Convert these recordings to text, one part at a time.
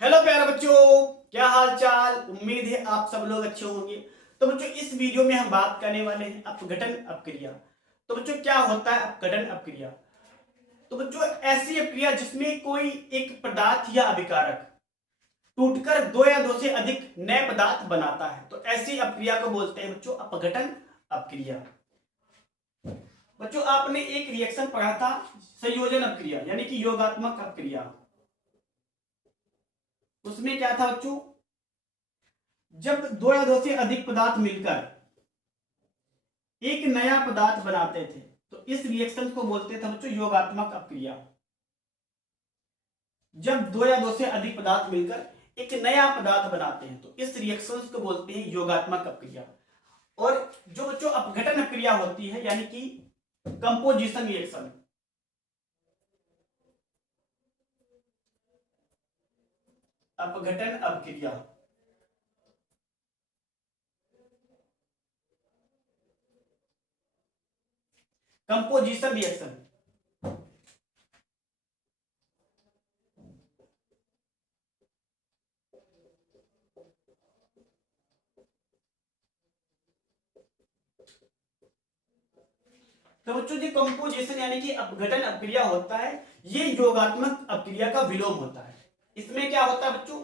Hello प्यारे बच्चों, क्या हाल चाल। उम्मीद है आप सब लोग अच्छे होंगे। तो बच्चों इस वीडियो में हम बात करने वाले हैं अपघटन अपक्रिया। तो बच्चों क्या होता है अपघटन अपक्रिया। तो बच्चों ऐसी अपक्रिया जिसमें कोई एक पदार्थ या अभिकारक टूटकर दो या दो से अधिक नए पदार्थ बनाता है, तो ऐसी अपक्रिया को बोलते हैं बच्चों अपघटन अपक्रिया। बच्चों आपने एक रिएक्शन पढ़ा था संयोजन अपक्रिया यानी कि योगात्मक अपक्रिया। उसमें क्या था बच्चों, जब दो या दो से अधिक पदार्थ मिलकर एक नया पदार्थ बनाते थे तो इस रिएक्शन को बोलते थे बच्चों योगात्मक अपक्रिया। जब दो या दो से अधिक पदार्थ मिलकर एक नया पदार्थ बनाते हैं तो इस रिएक्शन को बोलते हैं योगात्मक अपक्रिया। और जो बच्चों अपघटन अपक्रिया होती है यानी कि कंपोजिशन रिएक्शन, अपघटन अपक्रिया, कंपोजिशन रिएक्शन। तो बच्चों जो कंपोजिशन यानी कि अपघटन अपक्रिया होता है, ये योगात्मक अपक्रिया का विलोम होता है। इसमें क्या होता है बच्चों,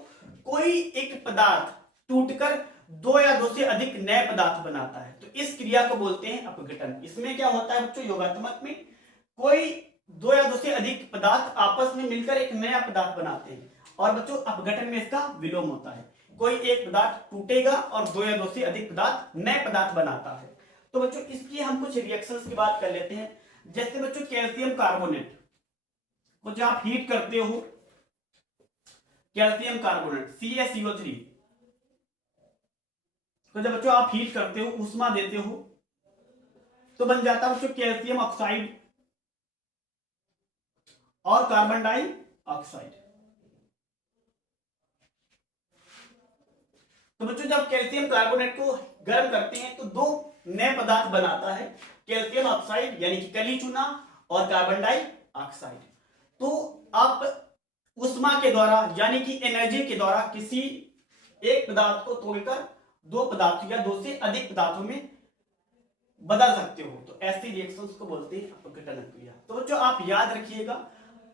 कोई एक पदार्थ टूटकर दो या दो से अधिक नए पदार्थ बनाता है तो इस क्रिया को बोलते हैं अपघटन। इसमें क्या होता है बच्चों, योगात्मक में कोई दो या दो से अधिक पदार्थ आपस में मिलकर एक नया पदार्थ बनाते हैं, और बच्चों अपघटन में इसका विलोम होता है। कोई एक पदार्थ टूटेगा और दो या दो से अधिक पदार्थ नए पदार्थ बनाता है। तो बच्चों इसकी हम कुछ रिएक्शंस की बात कर लेते हैं। जैसे बच्चों कैल्शियम कार्बोनेट को जब आप हीट करते हो, कैल्शियम कार्बोनेट CaCO3 तो जब बच्चों आप हीट करते हो, ऊष्मा देते हो, तो बन जाता है बच्चों कैल्शियम ऑक्साइड और कार्बन डाइऑक्साइड। तो बच्चों जब कैल्शियम कार्बोनेट को गर्म करते हैं तो दो नए पदार्थ बनाता है, कैल्शियम ऑक्साइड यानी कि कली चूना और कार्बन डाइऑक्साइड। तो आप ऊष्मा के द्वारा यानी कि एनर्जी के द्वारा किसी एक पदार्थ को तोड़कर दो पदार्थ या दो से अधिक पदार्थों में बदल सकते हो, तो ऐसी रिएक्शंस को बोलते हैं अपघटन अपक्रिया। तो बच्चों आप याद रखिएगा,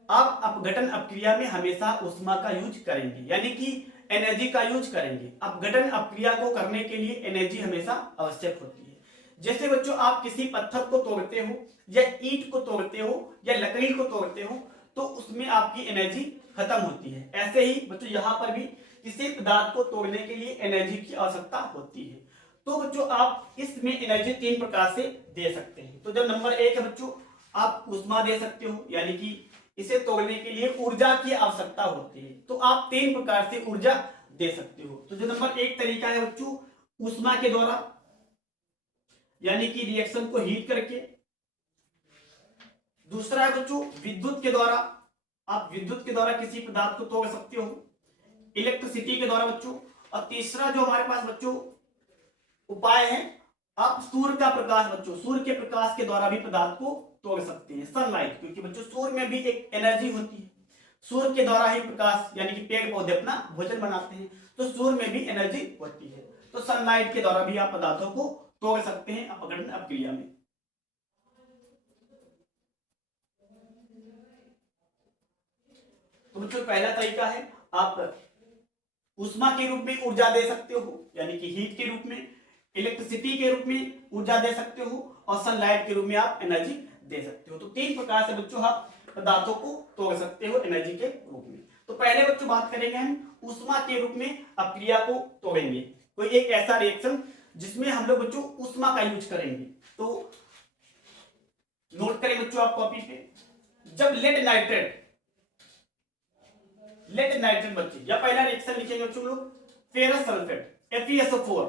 आप अपघटन अपक्रिया में हमेशा ऊष्मा का यूज करेंगे यानी कि एनर्जी का यूज करेंगे। अपघटन अपक्रिया को करने के लिए एनर्जी हमेशा आवश्यक होती है। जैसे बच्चों आप किसी पत्थर को तोड़ते हो या ईंट को तोड़ते हो या लकड़ी को तोड़ते हो तो उसमें आपकी एनर्जी खत्म होती है। ऐसे ही बच्चों यहाँ पर भी किसी पदार्थ को तोड़ने के लिए एनर्जी की आवश्यकता होती है। तो बच्चों आप इसमें एनर्जी तीन प्रकार से दे सकते हैं। तो जो नंबर एक है बच्चों, आप ऊष्मा दे सकते हो यानी कि इसे तोड़ने के लिए ऊर्जा की आवश्यकता होती है, तो आप तीन प्रकार से ऊर्जा दे सकते हो। तो जो नंबर एक तरीका है बच्चों ऊष्मा के द्वारा यानी कि रिएक्शन को हीट करके। दूसरा है बच्चों विद्युत के द्वारा, आप विद्युत के द्वारा किसी पदार्थ को तोड़ सकते हो, इलेक्ट्रिसिटी के द्वारा बच्चों। और तीसरा जो हमारे पास बच्चों उपाय है, आप सूर्य का प्रकाश बच्चों, सूर्य के प्रकाश के द्वारा भी पदार्थ को तोड़ सकते हैं, सनलाइट, क्योंकि बच्चों सूर्य में भी एक एनर्जी होती है। सूर्य के द्वारा ही प्रकाश यानी कि पेड़ पौधे अपना भोजन बनाते हैं, तो सूर्य में भी एनर्जी होती है। तो सनलाइट के द्वारा भी आप पदार्थों को तोड़ सकते हैं अपघटन अपक्रिया में। तो बच्चों पहला तरीका है आप ऊष्मा के रूप में ऊर्जा दे सकते हो यानी कि हीट के रूप में, इलेक्ट्रिसिटी के रूप में ऊर्जा दे सकते हो, और सनलाइट के रूप में आप एनर्जी दे सकते हो। तो तीन प्रकार से बच्चों आप पदार्थों को तोड़ सकते हो एनर्जी के रूप में। तो पहले बच्चों बात करेंगे हम ऊष्मा के रूप में अपक्रिया को तोड़ेंगे, कोई एक ऐसा रिएक्शन जिसमें हम लोग बच्चों ऊष्मा का यूज करेंगे। तो नोट करें बच्चों आप कॉपी पे, जब लेड नाइट्रेट बच्चे या पहला रिएक्शन लिखेंगे बच्चों लोग फेरस सल्फेट FeSO4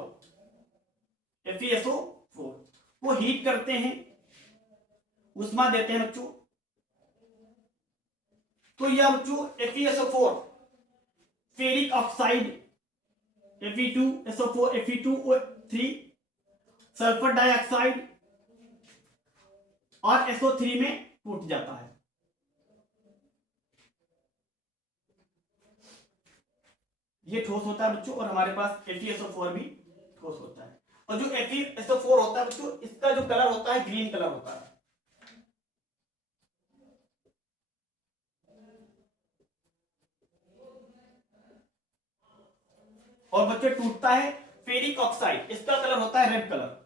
को हीट करते हैं, ऊष्मा देते हैं बच्चों। तो यह बच्चों FeSO4 ferric oxide Fe2SO4 sulphur dioxide और SO3 में टूट जाता है। ये ठोस होता है बच्चों, और हमारे पास FeSO4 भी ठोस होता है। और जो FeSO4 होता है बच्चों, इसका जो कलर होता है ग्रीन कलर होता है। और बच्चों टूटता है फेरिक ऑक्साइड, इसका कलर होता है रेड कलर,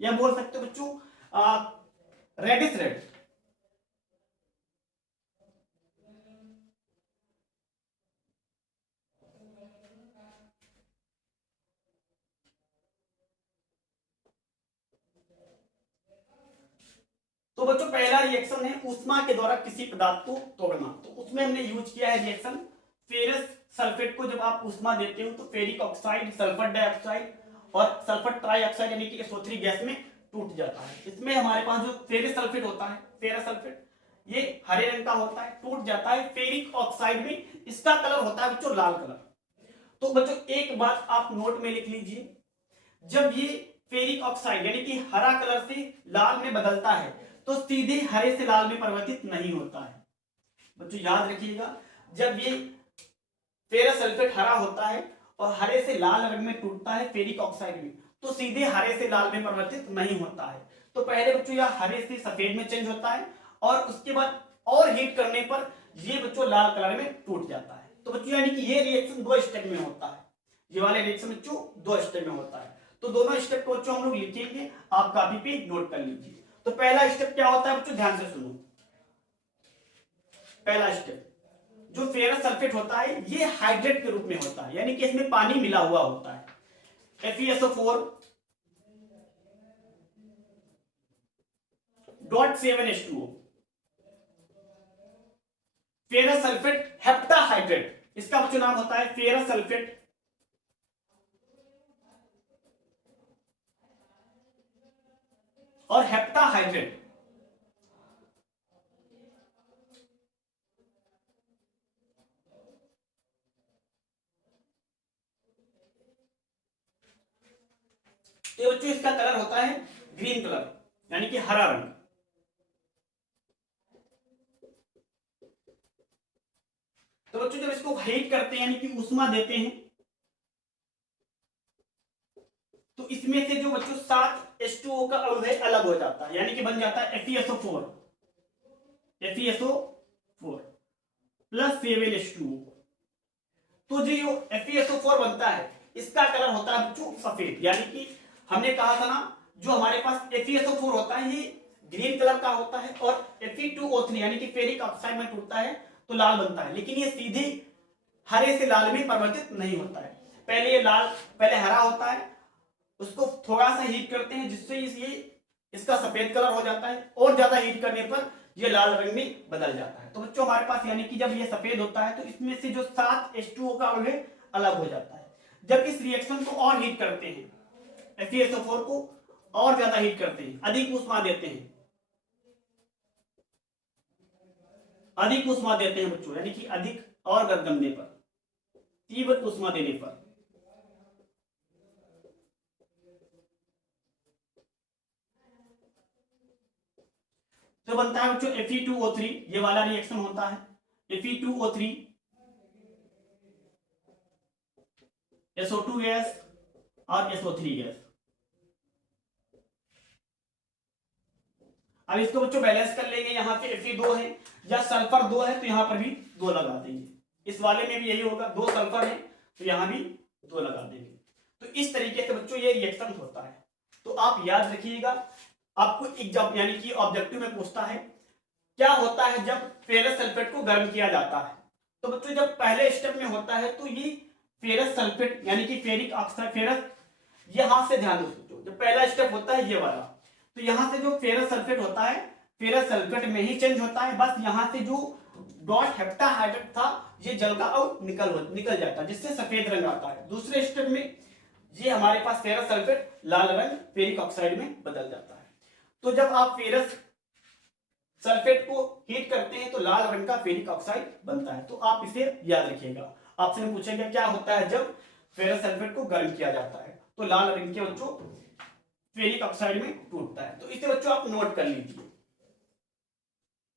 या बोल सकते हो बच्चों रेडिश रेड। तो बच्चों पहला रिएक्शन है ऊष्मा के द्वारा किसी पदार्थ को तोड़ना। तो उसमें हमने यूज किया है रिएक्शन फेरस सल्फेट को। जब आप ऊष्मा देते हो तो फेरिक ऑक्साइड, सल्फर डाइऑक्साइड और सल्फर ट्राइऑक्साइड यानी कि SO3 गैस में टूट जाता है। इसमें हमारे पास जो फेरस सल्फेट होता है, फेरस सल्फेट, ये हरे रंग का होता है, टूट जाता है फेरिक ऑक्साइड में। इसका कलर होता है बच्चों लाल कलर। तो बच्चों एक बात आप नोट में लिख लीजिए, जब ये फेरिक ऑक्साइड यानी कि हरा कलर से लाल में बदलता है तो सीधे हरे से लाल में परिवर्तित नहीं होता है। बच्चों याद रखिएगा, जब ये फेरस सल्फेट हरा होता है और हरे से लाल रंग में टूटता है फेरिक ऑक्साइड में, तो सीधे हरे से लाल में परिवर्तित नहीं होता है। तो पहले बच्चों यह हरे से सफेद में चेंज होता है और उसके बाद और हीट करने पर ये बच्चों लाल कलर में टूट जाता है। तो बच्चों यानी कि ये रिएक्शन दो स्टेप में होता है, ये वाले रिएक्शन बच्चों दो स्टेप में होता है। तो दोनों स्टेप को बच्चों हम लोग लिखेंगे, आप कॉपी पे नोट कर लीजिए। तो पहला स्टेप क्या होता है बच्चों, ध्यान से सुनो। पहला स्टेप, जो फेरस सल्फेट होता है ये हाइड्रेट के रूप में होता है, यानी कि इसमें पानी मिला हुआ होता है। FeSO4 .7H2O, ferrous sulphate heptahydrate, इसका बच्चों नाम होता है फेरस सल्फेट और हेप्टाहाइड्रेट। तो बच्चों इसका कलर होता है ग्रीन कलर यानी कि हरा रंग। तो बच्चों जब इसको हीट करते हैं यानी कि ऊष्मा देते हैं तो इसमें से जो बच्चों 7H2O का अणु है अलग हो जाता है, यानी कि बन जाता है FeSO4 प्लस 7H2O। तो जो FeSO4 बनता है इसका कलर होता है बच्चों सफेद, यानी कि हमने कहा था ना जो हमारे पास FeSO4 होता है ये ग्रीन कलर का होता है और Fe2O3 यानी कि फेरिक ऑक्साइड में टूटता है तो लाल बनता है, लेकिन ये सीधे हरे से लाल में परिवर्तित नहीं होता है। पहले ये लाल, पहले हरा होता है, उसको थोड़ा सा हीट करते हैं जिससे ये इसका सफेद कलर हो जाता है, और ज्यादा हीट करने पर ये लाल रंग में बदल जाता है। तो बच्चों हमारे पास यानी कि जब ये सफेद होता है तो इसमें से जो 7H2O का अणु है अलग हो जाता है। जब इस रिएक्शन को और हीट करते हैं, FeSO4 को और ज्यादा हीट करते हैं, अधिक ऊष्मा देते हैं, अधिक ऊष्मा देते हैं बच्चों, यानी कि अधिक और गरगमने पर, तीव्र ऊष्मा देने पर, तो बनता है बच्चों Fe2O3, ये वाला रिएक्शन होता है Fe2O3 SO2 गैस और SO3 गैस। अब इसको बच्चों बैलेंस कर लेंगे, यहाँ पे Fe2 है या सल्फर 2 है तो यहाँ पर भी 2 लगा देंगे, इस वाले में भी यही होगा, 2 सल्फर है तो यहाँ भी 2 लगा देंगे। तो इस तरीके से बच्चों ये रिएक्शन होता है। तो आप याद रखिएगा, आपको एग्जाम यानी कि ऑब्जेक्टिव में पूछता है क्या होता है जब फेरस सल्फेट को गर्म किया जाता है। तो बच्चों जब पहले स्टेप में होता है तो ये फेरस सल्फेट यानी कि फेरिक ऑक्साइड, फेरस, यहां से ध्यान दो, जब पहला स्टेप होता है ये वाला, तो यहां से जो फेरस सल्फेट होता है फेरस सल्फेट में ही चेंज होता है, बस यहां से जो डॉट हेप्टाहाइड्रेट था ये जलता और निकल जाता है जिससे सफेद रंग आता है। दूसरे स्टेप में ये हमारे पास फेरस सल्फेट लाल रंग फेरिक ऑक्साइड में बदल जाता है। तो जब आप फेरस सल्फेट को हीट करते हैं तो लाल रंग का फेरिक ऑक्साइड बनता है। तो आप इसे याद रखिएगा, आपसे पूछेगा क्या होता है जब फेरस सल्फेट को गर्म किया जाता है, तो लाल रंग के बच्चों फेरिक ऑक्साइड में टूटता है। तो इसे बच्चों आप नोट कर लीजिए।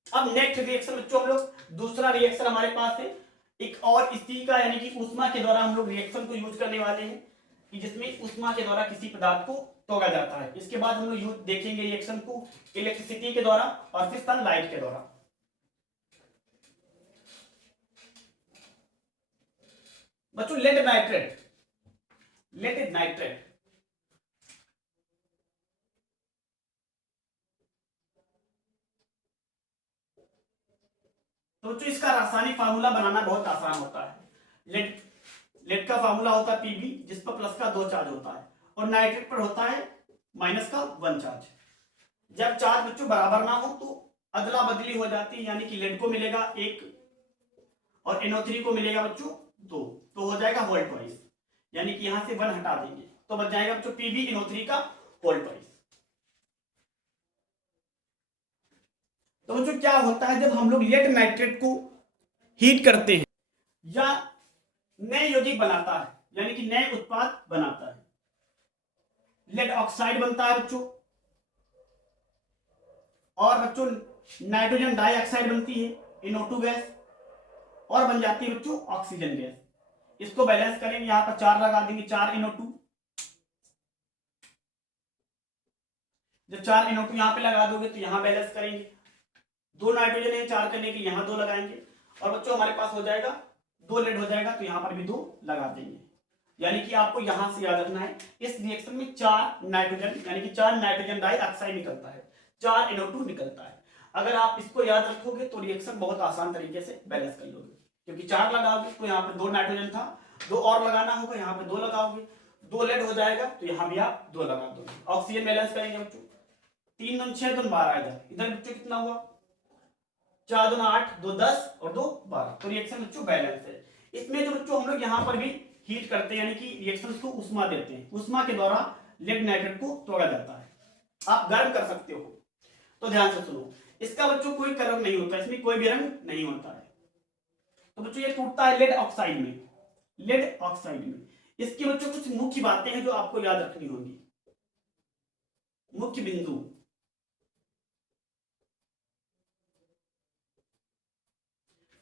अब नेक्स्ट रिएक्शन बच्चों हम लोग दूसरा रिएक्शन हमारे पास है एक और इसी का यानी कि ऊष्मा के द्वारा हम लोग रिएक्शन को यूज करने वाले हैं कि जिसमें ऊष्मा के द्वारा किसी पदार्थ को तोड़ा जाता है। इसके बाद हम लोग यूज देखेंगे रिएक्शन को इलेक्ट्रिसिटी के द्वारा और फिर सनलाइट के द्वारा। बच्चों लेड नाइट्रेट, लेड नाइट्रेट तो बच्चों इसका रासायनिक फार्मूला बनाना बहुत आसान होता है। लेड लेड का फार्मूला होता है Pb, जिस पर प्लस का 2 चार्ज होता है, और नाइट्रेट पर होता है माइनस का 1 चार्ज। जब चार्ज बच्चों बराबर ना हो तो अदला बदली हो जाती है, यानी कि लेड को मिलेगा 1 और NO3 को मिलेगा बच्चों 2, तो हो जाएगा होल ट्वाइस, यानी कि यहां से 1 हटा देंगे तो बच जाएगा बच्चों PbNO3 का होल ट्वाइस। तो बच्चों क्या होता है जब हम लोग लेड नाइट्रेट को हीट करते हैं या नए यौगिक बनाता है, यानी कि नए उत्पाद बनाता है, लेड ऑक्साइड बनता है बच्चों, और बच्चों नाइट्रोजन डाइऑक्साइड बनती है NO2 गैस, और बन जाती है बच्चों ऑक्सीजन गैस। इसको बैलेंस करेंगे, यहां पर 4 लगा देंगे, 4 NO2। जब 4 NO2 यहां पे लगा दोगे तो यहां बैलेंस करेंगे, 2 नाइट्रोजन है 4 करने के, यहां 2 लगाएंगे, और बच्चों हमारे पास हो जाएगा 2 लेड हो जाएगा, तो यहां पर भी 2 लगा देंगे। यानी कि आपको यहां से याद रखना है इस रिएक्शन में 4 नाइट्रोजन यानी कि 4 नाइट्रोजन डाइऑक्साइड निकलता है, 4 NO2 निकलता है। अगर आप इसको याद रखोगे तो रिएक्शन बहुत आसान तरीके से बैलेंस कर लोगे, क्योंकि 4 लगाओगे तो यहाँ पे 2 नाइट्रोजन था, 2 और लगाना होगा, यहाँ पे 2 लगाओगे, 2 लेड हो जाएगा तो यहाँ भी आप 2 लगा दोगे। ऑक्सीजन बैलेंस करेंगे बच्चों, 3 दूनी 6 दूनी 12 इधर बच्चों कितना हुआ, 4 दूनी 8, 2 10 और 2 12, तो रिएक्शन बच्चों बैलेंस है। इसमें जो बच्चों हम लोग यहाँ पर भी हीट करते हैं, यानी कि रिएक्शन को उष्मा देते हैं, उष्मा के द्वारा लेड नाइट्रेट को तोड़ा जाता है। आप गर्म कर सकते हो, तो ध्यान से सुनो, इसका बच्चों कोई कलर नहीं होता, इसमें कोई भी रंग नहीं होता है। तो बच्चों ये टूटता है लेड ऑक्साइड में, लेड ऑक्साइड में। इसकी बच्चों कुछ मुख्य बातें हैं जो आपको याद रखनी होंगी, मुख्य बिंदु।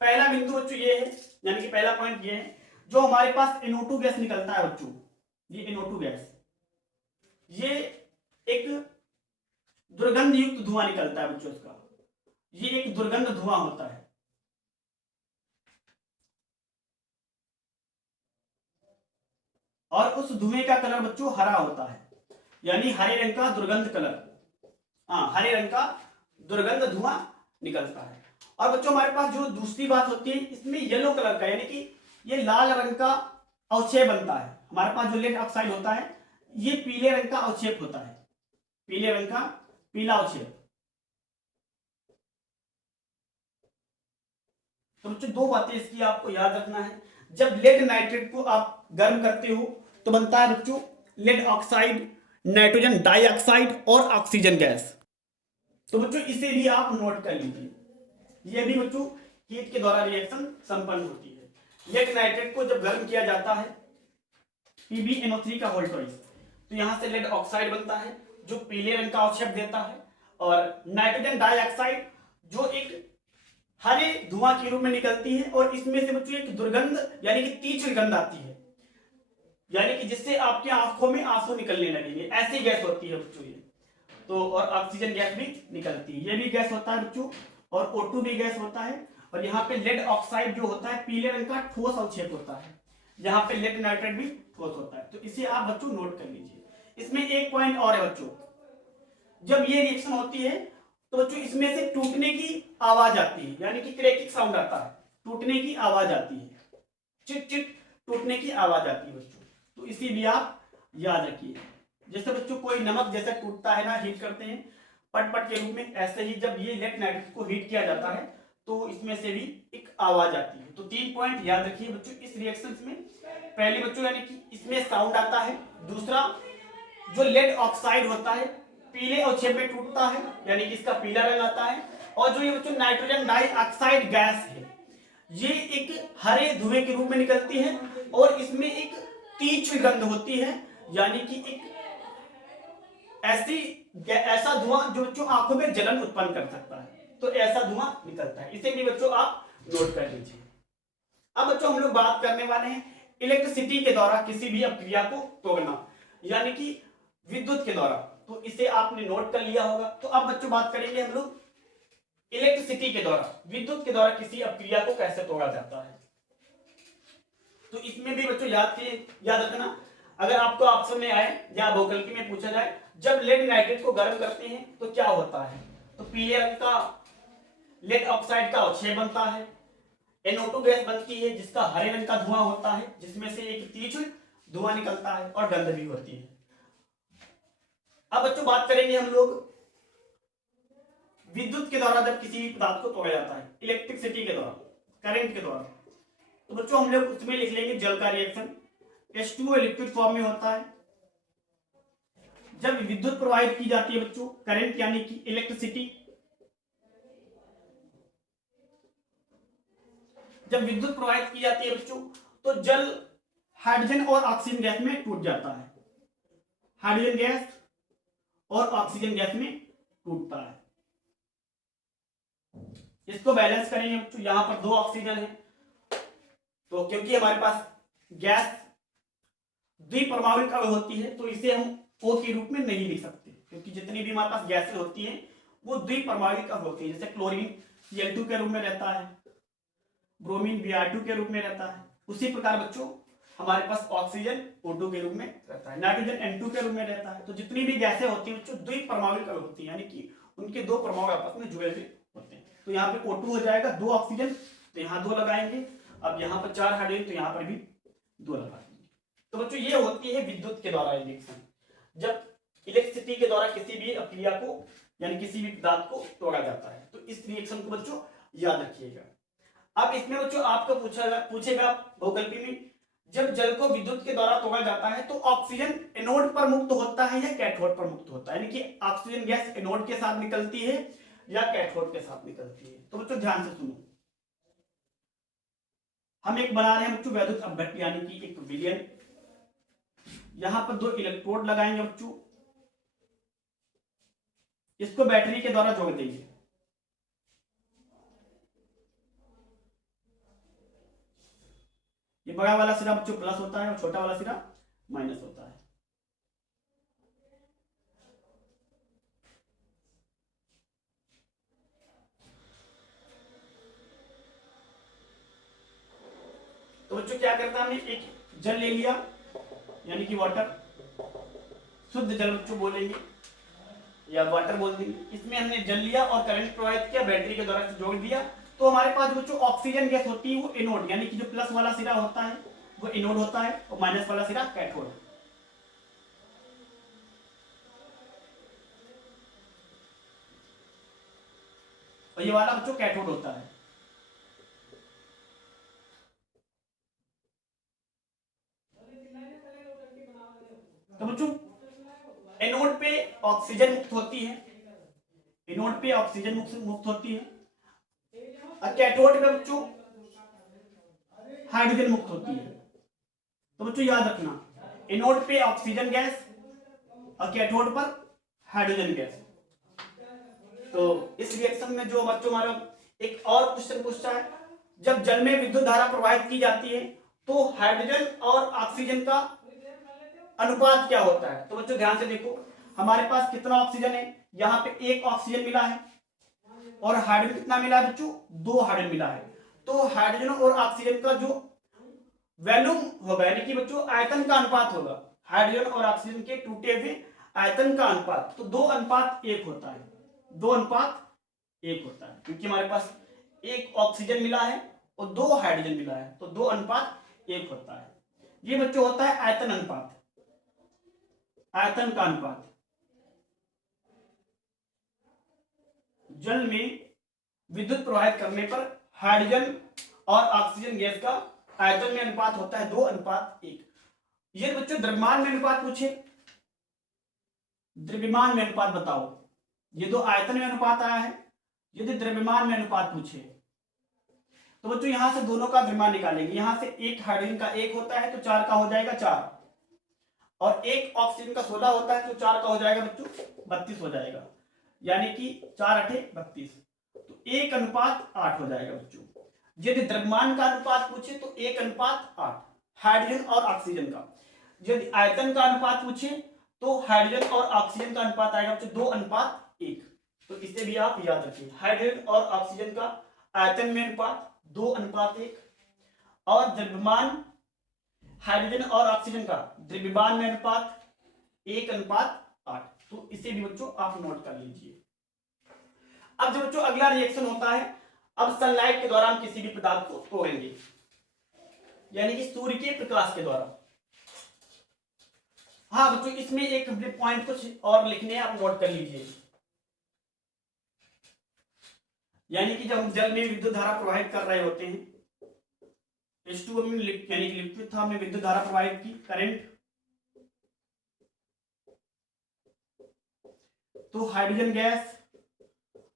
पहला बिंदु बच्चों ये है, यानी कि पहला पॉइंट ये है, जो हमारे पास NO2 गैस निकलता है बच्चों, ये NO2 गैस, ये एक दुर्गंध युक्त धुआं निकलता है बच्चों इसका, ये एक दुर्गंध धुआं होता है। और उस धुएं का कलर बच्चों हरा होता है, यानी हरे रंग का दुर्गंध कलर, हाँ हरे रंग का दुर्गंध धुआं निकलता है। और बच्चों हमारे पास जो दूसरी बात होती है, इसमें येलो कलर का, यानी कि ये लाल रंग का अवक्षेप बनता है। हमारे पास जो लेड ऑक्साइड होता है ये पीले रंग का अवक्षेप होता है, पीले रंग का पीला अवक्षेप। तो बच्चों 2 बातें इसकी आपको याद रखना है, जब लेड नाइट्रेट को आप गर्म करते हो तो बनता है बच्चों लेड ऑक्साइड, नाइट्रोजन डाइऑक्साइड और ऑक्सीजन गैस। तो बच्चों इसे भी आप नोट कर लीजिए, ये भी बच्चों हीट के द्वारा रिएक्शन संपन्न होती है। लेड नाइट्रेट को जब गर्म किया जाता है PbNO3 का होल ट्वाइस, तो यहां से लेड ऑक्साइड बनता है जो पीले रंग का अवक्षेप देता है, और नाइट्रोजन डाइऑक्साइड जो एक हरे धुआं के रूप में निकलती है, और इसमें से बच्चों एक दुर्गंध यानी कि तीव्र गंध आती है, यानी कि जिससे आपकी आंखों में आंसू निकलने लगेंगे, ऐसी गैस होती है बच्चों ये। तो और ऑक्सीजन गैस भी निकलती है, ये भी गैस होता है बच्चों, और O2 भी गैस होता है। और यहाँ पे लेड ऑक्साइड जो होता है पीले रंग का ठोस अवक्षेप होता है, यहाँ पे लेड नाइट्रेट भी ठोस होता है। तो इसे आप बच्चों नोट कर लीजिए। इसमें एक पॉइंट और है बच्चों, जब ये रिएक्शन होती है तो बच्चों इसमें से टूटने की आवाज आती है, यानी कि क्रैकिंग साउंड आता है, टूटने की आवाज आती है, चिट चिट टूटने की आवाज आती है बच्चों। तो इसी भी आप याद रखिए, जैसे बच्चों कोई नमक जैसा टूटता है ना, हीट करते हैं पट पट के रूप में, ऐसे ही जब ये लेड नाइट्रेट को हीट किया जाता है तो इसमें से भी एक आवाज आती है। तो 3 पॉइंट याद रखिए बच्चों इस रिएक्शन में। पहले बच्चों यानी कि इसमें साउंड आता है, दूसरा जो लेड ऑक्साइड होता है पीले अवक्षेप में टूटता है, यानी कि इसका पीला रंग आता है, और जो ये बच्चों नाइट्रोजन डाइऑक्साइड गैस है ये एक हरे धुएं के रूप में निकलती है, और इसमें एक तीव्र गंध होती है, यानी कि एक ऐसा धुआं जो बच्चों आंखों में जलन उत्पन्न कर सकता है, तो ऐसा धुआं निकलता है। इसे भी बच्चों आप नोट कर लीजिए। अब बच्चों हम लोग बात करने वाले हैं इलेक्ट्रिसिटी के द्वारा किसी भी अपक्रिया को तोड़ना, यानी कि विद्युत के द्वारा। तो इसे आपने नोट कर लिया होगा। तो अब बच्चों बात करेंगे हम लोग इलेक्ट्रिसिटी के द्वारा, विद्युत के द्वारा किसी अपक्रिया को कैसे तोड़ा जाता है। तो इसमें भी बच्चों याद रखना, अगर आपको ऑप्शन में आए या वैकल्पिक में पूछा जाए जब लेड नाइट्रेट को गर्म करते हैं तो क्या होता है, तो पीले रंग का लेड ऑक्साइड का अवक्षय बनता है, NO2 गैस बनती है जिसका हरे रंग का धुआं होता है, जिसमें से एक तीज धुआं निकलता है और गंध भी होती है। अब बच्चों बात करेंगे हम लोग विद्युत के द्वारा जब किसी भी पदार्थ को तोड़ा जाता है, इलेक्ट्रिसिटी के द्वारा, करंट के द्वारा, तो बच्चों हम लोग उसमें लिख लेंगे जल का रिएक्शन H2O लिक्विड फॉर्म में होता है। जब विद्युत प्रवाहित की जाती है बच्चों, करंट यानी कि इलेक्ट्रिसिटी, जब विद्युत प्रवाहित की जाती है बच्चों तो जल हाइड्रोजन और ऑक्सीजन गैस में टूट जाता है, हाइड्रोजन गैस और ऑक्सीजन गैस में टूटता है। इसको बैलेंस करेंगे बच्चों, यहां पर 2 ऑक्सीजन है, तो क्योंकि हमारे पास गैस द्विपरमाणुक अणु होती है तो इसे हम O के रूप में नहीं लिख सकते, क्योंकि जितनी भी हमारे पास गैसें होती हैं वो द्विपरमाणुक अणु होती है। जैसे क्लोरीन Cl2 के रूप में रहता है, ब्रोमीन Br2 के रूप में रहता है, उसी प्रकार बच्चों हमारे पास ऑक्सीजन O2 के रूप में रहता है, नाइट्रोजन N2 के रूप में रहता है। तो जितनी भी गैसें होती हैं बच्चों द्विपरमाणुक अणु होती है, यानी कि उनके 2 परमाणु आपस में जुड़े हुए होते हैं। तो यहाँ पे O2 हो जाएगा 2 ऑक्सीजन, तो यहाँ 2 लगाएंगे। अब यहाँ पर 4 हाइड्रोजन, तो यहाँ पर भी 2 लगा देंगे। तो बच्चों ये होती है विद्युत के द्वारा रिएक्शन, जब इलेक्ट्रिसिटी के द्वारा किसी भी अपक्रिया को यानी किसी भी पदार्थ को तोड़ा जाता है। तो इस रिएक्शन को बच्चों याद रखिएगा। अब इसमें बच्चों आपको पूछेगा वैकल्पिक में, जब जल को विद्युत के द्वारा तोड़ा जाता है तो ऑक्सीजन एनोड पर मुक्त होता है या कैथोड पर मुक्त होता है, यानी कि ऑक्सीजन गैस एनोड के साथ निकलती है या कैथोड के साथ निकलती है। तो बच्चों ध्यान से सुनो, हम एक बना रहे हैं बच्चों वैद्युत अपघट्य, यानी कि एक विलयन। यहां पर 2 इलेक्ट्रोड लगाएंगे बच्चों, इसको बैटरी के द्वारा जोड़ देंगे। ये बड़ा वाला सिरा बच्चों प्लस होता है और छोटा वाला सिरा माइनस होता है। तो बच्चों क्या करता है, हमने एक जल ले लिया यानी कि वाटर, शुद्ध जल बच्चों बोलेंगे या वाटर बोल देंगे। इसमें हमने जल लिया और करंट प्रवाहित किया, बैटरी के द्वारा जोड़ दिया। तो हमारे पास बच्चों ऑक्सीजन गैस होती है वो एनोड, यानी कि जो प्लस वाला सिरा होता है वो एनोड होता है और माइनस वाला सिरा कैथोड। और ये वाला बच्चों कैथोड होता है। तो बच्चों एनोड पे ऑक्सीजन मुक्त होती है, एनोड पे ऑक्सीजन मुक्त होती है, और कैथोड पे बच्चों हाइड्रोजन मुक्त होती है। तो बच्चों याद रखना, एनोड पे ऑक्सीजन गैस और कैथोड पर हाइड्रोजन गैस। तो इस रिएक्शन में जो बच्चों हमारा एक और क्वेश्चन पूछता है, जब जल में विद्युत धारा प्रवाहित की जाती है तो हाइड्रोजन और ऑक्सीजन का अनुपात क्या होता है। तो बच्चों ध्यान से देखो, हमारे पास कितना ऑक्सीजन है, यहाँ पे 1 ऑक्सीजन मिला है और हाइड्रोजन कितना मिला है बच्चों, 2 हाइड्रोजन मिला है। तो हाइड्रोजन और ऑक्सीजन का जो वॉल्यूम होगा यानी कि बच्चों आयतन का अनुपात होगा, हाइड्रोजन और ऑक्सीजन के टूटे हुए आयतन का अनुपात, तो 2:1 होता है, 2:1 होता है, क्योंकि हमारे पास 1 ऑक्सीजन मिला है और 2 हाइड्रोजन मिला है, तो 2:1 होता है। ये बच्चों होता है आयतन अनुपात, आयतन का अनुपात। जल में विद्युत प्रवाहित करने पर हाइड्रोजन और ऑक्सीजन गैस का आयतन में अनुपात होता है 2:1। ये बच्चों द्रव्यमान में अनुपात पूछे, द्रव्यमान में अनुपात बताओ, ये 2 आयतन में अनुपात आया है, यदि द्रव्यमान में अनुपात पूछे तो बच्चों यहां से दोनों का द्रव्यमान निकालेंगे। यहां से 1 हाइड्रोजन का 1 होता है तो 4 का हो जाएगा 4, और 1 ऑक्सीजन का 16 होता है तो 4 का हो जाएगा बच्चों 32 हो जाएगा, यानी कि 4 × 8 = 32, तो 1:8 हो जाएगा बच्चों। यदि द्रव्यमान का अनुपात पूछे तो 1:8 हाइड्रोजन और ऑक्सीजन का। यदि आयतन का अनुपात पूछे तो हाइड्रोजन और ऑक्सीजन का अनुपात आएगा बच्चों 2:1। तो इसे भी आप याद रखिए, हाइड्रोजन और ऑक्सीजन का आयतन में अनुपात 2:1 और द्रव्यमान हाइड्रोजन और ऑक्सीजन का द्रव्यमान में अनुपात 1:8। तो इसे भी बच्चों आप नोट कर लीजिए। अब जो बच्चों अगला रिएक्शन होता है, अब सनलाइट के द्वारा हम किसी भी पदार्थ को तोड़ेंगे, यानी कि सूर्य के प्रकाश के द्वारा। हाँ बच्चों, इसमें एक हमने पॉइंट कुछ और लिखने हैं, आप नोट कर लीजिए। यानी कि जब हम जल में विद्युत धारा प्रवाहित कर रहे होते हैं, H2O में यानी कि लिक्विड था, हमने विद्युत धारा प्रवाहित की, करंट, तो हाइड्रोजन गैस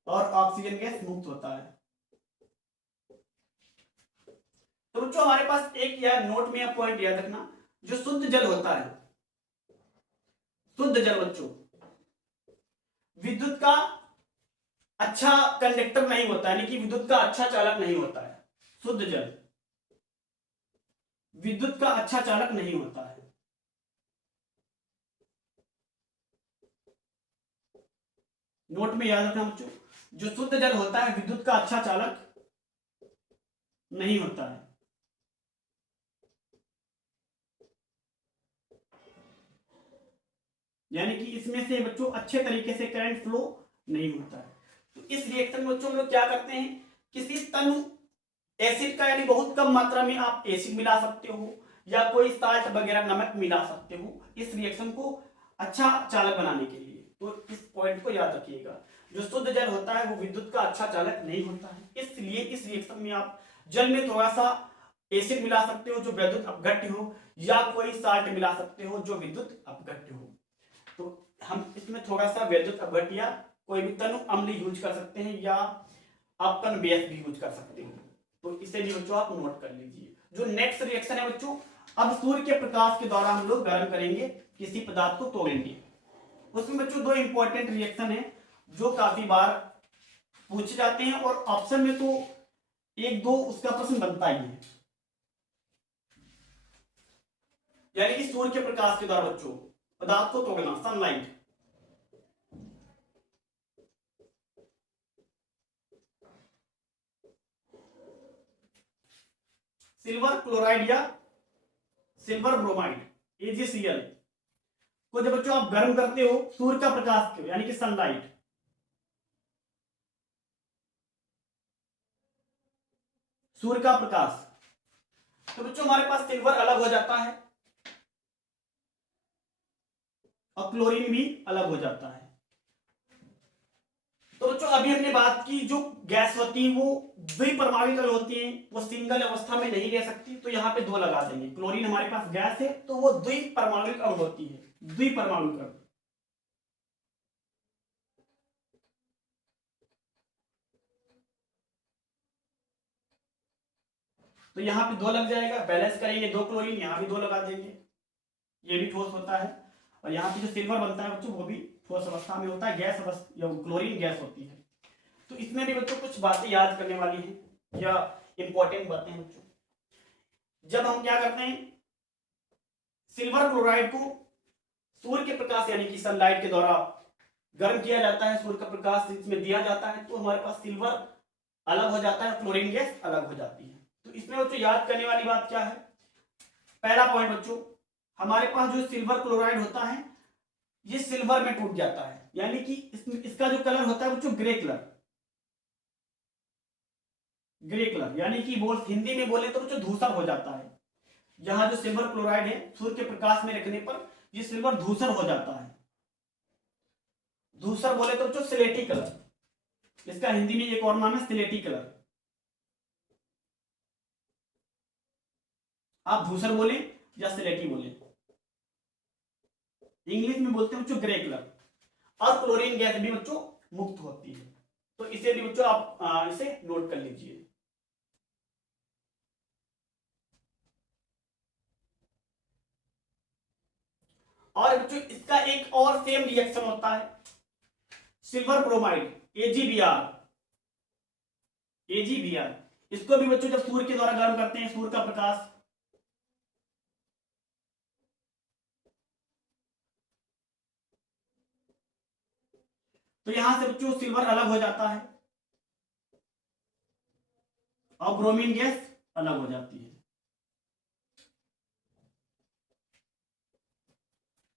और ऑक्सीजन गैस मुक्त होता है। तो बच्चों हमारे पास एक यार नोट में आप पॉइंट याद रखना, जो शुद्ध जल होता है, शुद्ध जल बच्चों विद्युत का अच्छा कंडक्टर नहीं होता, यानी कि विद्युत का अच्छा चालक नहीं होता है। शुद्ध जल विद्युत का अच्छा चालक नहीं होता है। नोट में याद रखना बच्चों, जो शुद्ध जल होता है विद्युत का अच्छा चालक नहीं होता है। यानी कि इसमें से बच्चों अच्छे तरीके से करंट फ्लो नहीं होता है। तो इस रिएक्शन में बच्चों हम लोग क्या करते हैं, किसी तनु एसिड का, यानी बहुत कम मात्रा में आप एसिड मिला सकते हो या कोई साल्ट वगैरह नमक मिला सकते हो इस रिएक्शन को अच्छा चालक बनाने के लिए। तो इस पॉइंट को याद रखिएगा, जो शुद्ध जल होता है वो विद्युत का अच्छा चालक नहीं होता है। इसलिए इस रिएक्शन में आप जल में थोड़ा सा एसिड मिला सकते हो जो विद्युत अपघट्य हो, या कोई साल्ट मिला सकते हो जो विद्युत अपघट्य हो। तो हम इसमें थोड़ा सा विद्युत अपघट्य या कोई भी तनु अम्ल यूज कर सकते हैं, या अपन बेस भी यूज कर सकते हैं। तो इसे भी बच्चों आप नोट कर लीजिए। जो नेक्स्ट रिएक्शन है बच्चों, अब सूर्य के प्रकाश के द्वारा हम लोग गर्म करेंगे, किसी पदार्थ को तोड़ेंगे। उसमें बच्चों दो इंपॉर्टेंट रिएक्शन है जो काफी बार पूछे जाते हैं, और ऑप्शन में तो एक दो उसका प्रश्न बनता ही है। यानी कि सूर्य के प्रकाश के द्वारा बच्चों पदार्थ को तोड़ना, सनलाइट। सिल्वर क्लोराइड या सिल्वर ब्रोमाइड AgCl को जब बच्चों आप गर्म करते हो सूर्य का प्रकाश को, यानी कि सनलाइट, सूर्य का प्रकाश, तो बच्चों हमारे पास सिल्वर अलग हो जाता है और क्लोरीन भी अलग हो जाता है। तो बच्चों अभी हमने बात की, जो गैस होती है वो द्विपरमाणुक होती है, वो सिंगल अवस्था में नहीं रह सकती, तो यहाँ पे दो लगा देंगे। क्लोरीन हमारे पास गैस है तो वो द्विपरमाणुक अणु होती है, द्विपरमाणुक अणु। तो यहाँ पे दो लग जाएगा, बैलेंस करेंगे, दो क्लोरीन, यहाँ भी दो लगा देंगे, ये भी ठोस होता है। और यहाँ पे जो सिल्वर बनता है बच्चों वो भी ठोस अवस्था में होता है, गैस अवस्था, क्लोरीन गैस होती है। तो इसमें भी बच्चों कुछ बातें याद करने वाली हैं या इंपॉर्टेंट बातें हैं बच्चों। जब हम क्या करते हैं, सिल्वर क्लोराइड को सूर्य के प्रकाश यानी कि सनलाइट के द्वारा गर्म किया जाता है, सूर्य का प्रकाश इसमें दिया जाता है, तो हमारे पास सिल्वर अलग हो जाता है, क्लोरीन गैस अलग हो जाती है। तो इसमें बच्चों याद करने वाली बात क्या है, पहला पॉइंट बच्चों, हमारे पास जो सिल्वर क्लोराइड होता है ये सिल्वर में टूट जाता है, यानी कि इसका जो कलर होता है बच्चों ग्रे कलर, ग्रे कलर, यानी कि बोल हिंदी में बोले तो बच्चों धूसर हो जाता है। यहां जो सिल्वर क्लोराइड है सूर्य के प्रकाश में रखने पर ये सिल्वर धूसर हो जाता है। धूसर बोले तो बच्चों सिलेटी कलर, इसका हिंदी में एक और नाम है सिलेटी कलर। आप धूसर बोले या सिलेटी बोले, इंग्लिश में बोलते हैं बच्चों ग्रे कलर। और क्लोरीन गैस भी बच्चों मुक्त होती है, तो इसे भी बच्चों आप इसे नोट कर लीजिए। और बच्चों इसका एक और सेम रिएक्शन होता है, सिल्वर ब्रोमाइड AgBr, AgBr इसको भी बच्चों जब सूर्य के द्वारा गर्म करते हैं, सूर्य का प्रकाश, तो यहां से बच्चों सिल्वर अलग हो जाता है और ब्रोमीन गैस अलग हो जाती है।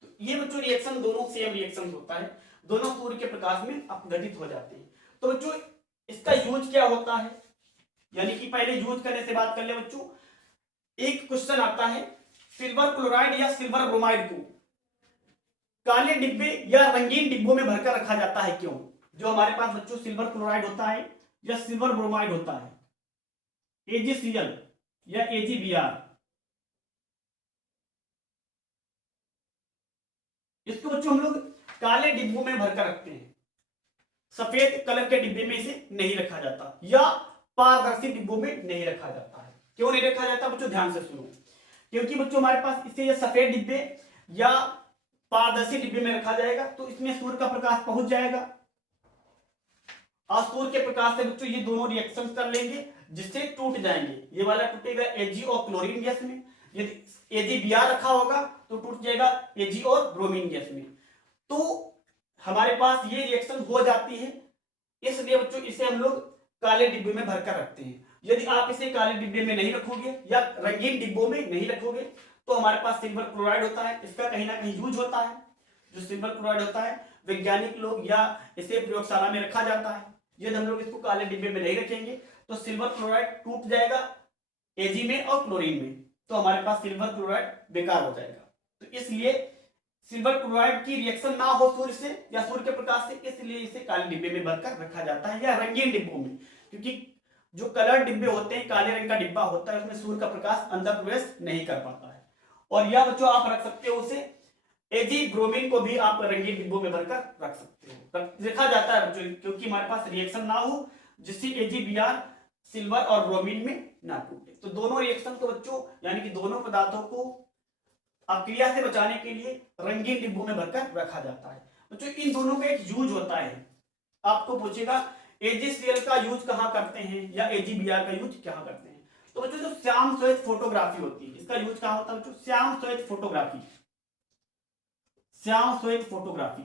तो ये बच्चों रिएक्शन दोनों सेम रिएक्शन होता है, दोनों सूर्य के प्रकाश में अपघटित हो जाते हैं। तो बच्चों इसका यूज क्या होता है, यानी कि पहले यूज करने से बात कर ले बच्चों। एक क्वेश्चन आता है, सिल्वर क्लोराइड या सिल्वर ब्रोमाइड को काले डिब्बे या रंगीन डिब्बों में भरकर रखा जाता है, क्यों? जो हमारे पास बच्चों सिल्वर क्लोराइड होता है या सिल्वर ब्रोमाइड होता है, AgCl या AgBr, इसको बच्चों हम लोग काले डिब्बों में भरकर रखते हैं, सफेद कलर के डिब्बे में इसे नहीं रखा जाता या पारदर्शी डिब्बों में नहीं रखा जाता है। क्यों नहीं रखा जाता बच्चों, ध्यान से सुनो। क्योंकि बच्चों हमारे पास इसे सफेद डिब्बे या पारदर्शी डिब्बे में रखा जाएगा तो इसमें सूर्य का प्रकाश पहुंच जाएगा और सूर्य के प्रकाश से बच्चों ये दोनों रिएक्शन कर लेंगे जिससे टूट जाएंगे। ये वाला टूटेगा Ag और क्लोरीन गैस में, यदि AgBr रखा होगा तो टूट जाएगा Ag और ब्रोमीन गैस में। तो हमारे पास ये रिएक्शन हो जाती है, इसलिए बच्चों इसे हम लोग काले डिब्बे में भरकर रखते हैं। यदि आप इसे काले डिब्बे में नहीं रखोगे या रंगीन डिब्बों में नहीं रखोगे तो हमारे पास सिल्वर क्लोराइड होता है, इसका कहीं ना कहीं यूज होता है। जो सिल्वर क्लोराइड होता है वैज्ञानिक लोग या इसे प्रयोगशाला में रखा जाता है, यदि हम लोग इसको काले डिब्बे में नहीं रखेंगे तो सिल्वर क्लोराइड टूट जाएगा Ag में और क्लोरीन में, तो हमारे पास सिल्वर क्लोराइड बेकार हो जाएगा। तो इसलिए सिल्वर क्लोराइड की रिएक्शन ना हो सूर्य से या सूर्य के प्रकाश से, इसलिए इसे काले डिब्बे में भरकर रखा जाता है या रंगीन डिब्बों में, क्योंकि जो कलर डिब्बे होते हैं, काले रंग का डिब्बा होता है, उसमें सूर्य का प्रकाश अंदर प्रवेश नहीं कर पाता है। और यह बच्चों आप रख सकते हो उसे Ag ब्रोमीन को भी आप रंगीन डिब्बों में भरकर रख सकते हो, रखा जाता है बच्चों, क्योंकि हमारे पास रिएक्शन ना हो जिससे AgBr सिल्वर और ब्रोमीन में ना टूटे। तो दोनों रिएक्शन को बच्चों यानी कि दोनों पदार्थों को अपक्रिया से बचाने के लिए रंगीन डिब्बों में भरकर रखा जाता है। बच्चों इन दोनों का एक यूज होता है, आपको पूछेगा AgCl का यूज कहां करते हैं या AgBr का यूज कहां करते हैं। तो बच्चों जो श्याम श्वेत फोटोग्राफी होती है, इसका यूज कहां होता है बच्चों, श्याम श्वेत फोटोग्राफी, श्याम श्वेत फोटोग्राफी।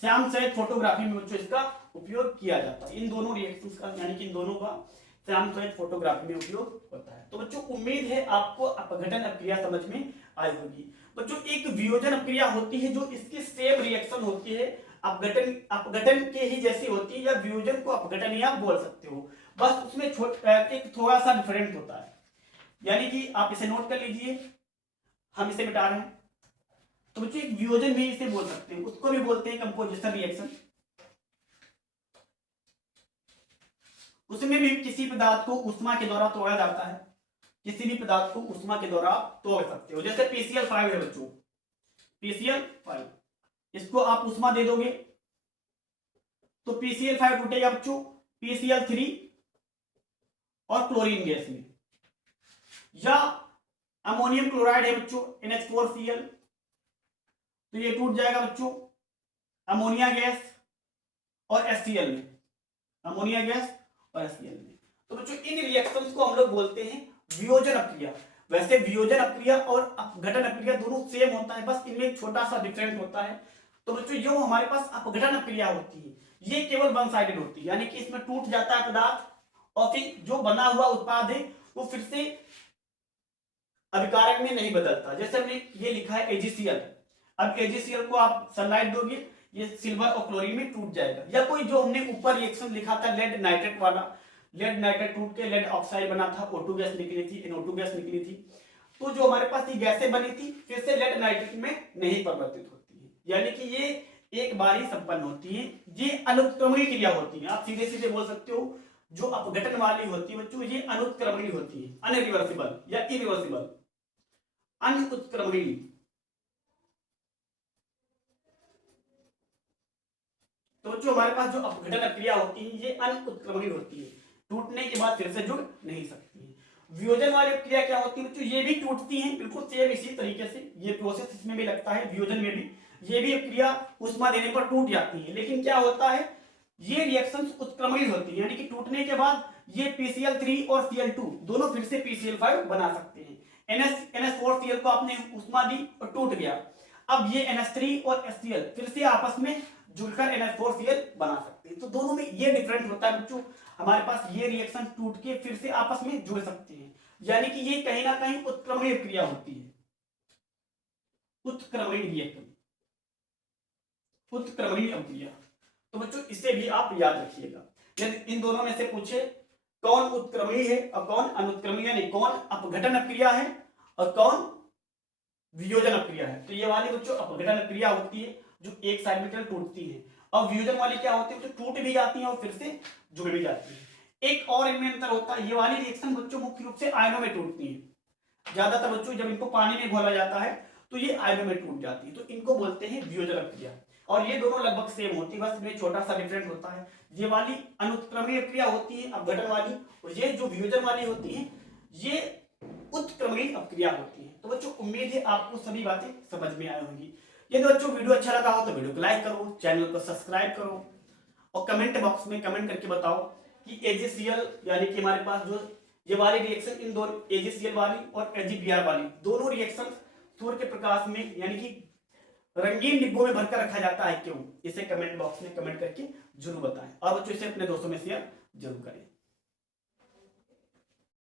श्याम श्वेत फोटोग्राफी में बच्चों इसका उपयोग किया जाता है। इन दोनों रिएक्शंस का यानी कि इन दोनों का श्याम श्वेत फोटोग्राफी में उपयोग होता है। तो बच्चों उम्मीद है आपको अपघटन अपक्रिया समझ में आई होगी। बच्चों एक वियोजन अपक्रिया होती है जो इसकी सेम रिएक्शन होती है, अपघटन के ही जैसी होती है, या वियोजन को अपघटन ही आप बोल सकते हो, बस उसमें एक थोड़ा सा डिफरेंट होता है। यानी कि आप इसे नोट कर लीजिए, हम इसे मिटा रहे हैं तो बच्चों एक वियोजन भी इसे बोल सकते हैं, उसको भी बोलते हैं कंपोजिशन रिएक्शन। उसमें भी किसी पदार्थ को उष्मा के द्वारा तोड़ा जाता है, किसी भी पदार्थ को उष्मा के द्वारा तोड़ सकते हो, जैसे PCl5 है बच्चों, PCl5 इसको आप उष्मा दे दोगे तो PCl5 टूटेगा बच्चों PCl3 और क्लोरीन गैस में। या अमोनियम क्लोराइड है बच्चों NH4Cl, तो ये टूट जाएगा बच्चों अमोनिया गैस और HCl में, अमोनिया गैस और HCl में। तो बच्चों इन रिएक्शंस को हम लोग बोलते हैं वियोजन अपक्रिया। वैसे वियोजन अपक्रिया और अपघटन अपक्रिया दोनों सेम होता है, बस इनमें एक छोटा सा डिफरेंट होता है। तो बच्चों जो हमारे पास अपघटन अपक्रिया होती है ये केवल वन साइडेड होती है, यानी कि इसमें टूट जाता है पदार्थ और फिर जो बना हुआ उत्पाद है वो फिर से अभिकारक में नहीं बदलता। जैसे हमने ये लिखा है AgCl, अब AgCl को आप सनलाइट दोगे ये सिल्वर और क्लोरीन में टूट जाएगा। या कोई जो हमने ऊपर रिएक्शन लिखा था लेड नाइट्रेट वाला, लेड नाइट्रेट टूट के लेड ऑक्साइड बना था, O2 गैस निकली थी, NO2 गैस निकली थी। तो जो हमारे पास ये गैसें बनी थी फिर से लेड नाइट्रेट में नहीं परिवर्तित होती है, यानी कि ये एक बार ही संपन्न होती है। ये अनुत्क्रमणीय क्रिया होती है, आप सीधे सीधे बोल सकते हो जो अपघटन वाली होती है बच्चों ये अनुत्क्रमणीय होती है, अनरिवर्सिबल या इरिवर्सिबल, अनुत्क्रमणीय। तो जो हमारे पास जो अपघटन क्रिया होती है ये अनुत्क्रमणीय होती है, टूटने के बाद फिर से जुड़ नहीं सकती है। वियोजन वाली क्रिया क्या होती है बच्चों, ये भी टूटती हैं बिल्कुल सेम इसी तरीके से, ये प्रोसेस इसमें भी लगता है वियोजन में भी, ये भी अभिक्रिया ऊष्मा देने पर टूट जाती है। लेकिन क्या होता है, ये रिएक्शंस उत्क्रमणीय होती है, यानी कि टूटने के बाद ये PCl3 और Cl2 दोनों फिर से PCl5 बना सकते हैं। NH4Cl को आपने ऊष्मा दी और टूट गया, अब ये NH3 और HCl फिर से आपस में जुड़कर NH4Cl बना सकते हैं। तो दोनों में ये डिफरेंट होता है बच्चों, हमारे पास ये रिएक्शन टूट के फिर से आपस में जुड़ सकते हैं, यानी कि ये कहीं ना कहीं उत्क्रमणीय क्रिया होती है, उत्क्रमणीय रिएक्शन, उत्क्रमणीय अभिक्रिया। तो बच्चों इसे भी आप याद रखिएगा। यदि इन दोनों में से पूछे कौन उत्क्रमणीय है और कौन अनुत्क्रमणीय, यानी कौन अपघटन अभिक्रिया है और कौन वियोजन अभिक्रिया है, तो ये वाली बच्चों अपघटन अभिक्रिया होती है जो एक साइड में टूटती है, और वियोजन वाली क्या होती है, तो टूट भी जाती है और फिर से जुड़ भी जाती है। एक और इनमें अंतर होता है, ये वाली रिएक्शन बच्चों मुख्य रूप से आयनों में टूटती है। ज्यादातर बच्चों जब इनको पानी में घोला जाता है तो ये आयनों में टूट जाती है, तो इनको बोलते हैं वियोजन अभिक्रिया। और ये दोनों लगभग सेम होती है, बस इनमें छोटा सा डिफरेंट होता है। ये वाली अनुत्क्रमणीय अभिक्रिया होती है अपघटन वाली, और ये जो वियोजन वाली होती है ये उत्क्रमणीय अभिक्रिया होती है। तो बच्चों उम्मीद है आपको सभी बातें समझ में आई होंगी। यदि बच्चों वीडियो अच्छा लगा हो तो वीडियो को लाइक करो, चैनल को सब्सक्राइब करो, और कमेंट बॉक्स में कमेंट करके बताओ कि AgCl यानी कि हमारे पास जो ये वाली रिएक्शन, इन दोनों AgCl वाली और AgBr वाली दोनों रिएक्शन सूर्य के प्रकाश में यानी कि रंगीन डिब्बों में भरकर रखा जाता है क्यों, इसे कमेंट बॉक्स में कमेंट करके जरूर बताएं, और बच्चों इसे अपने दोस्तों में शेयर जरूर करें।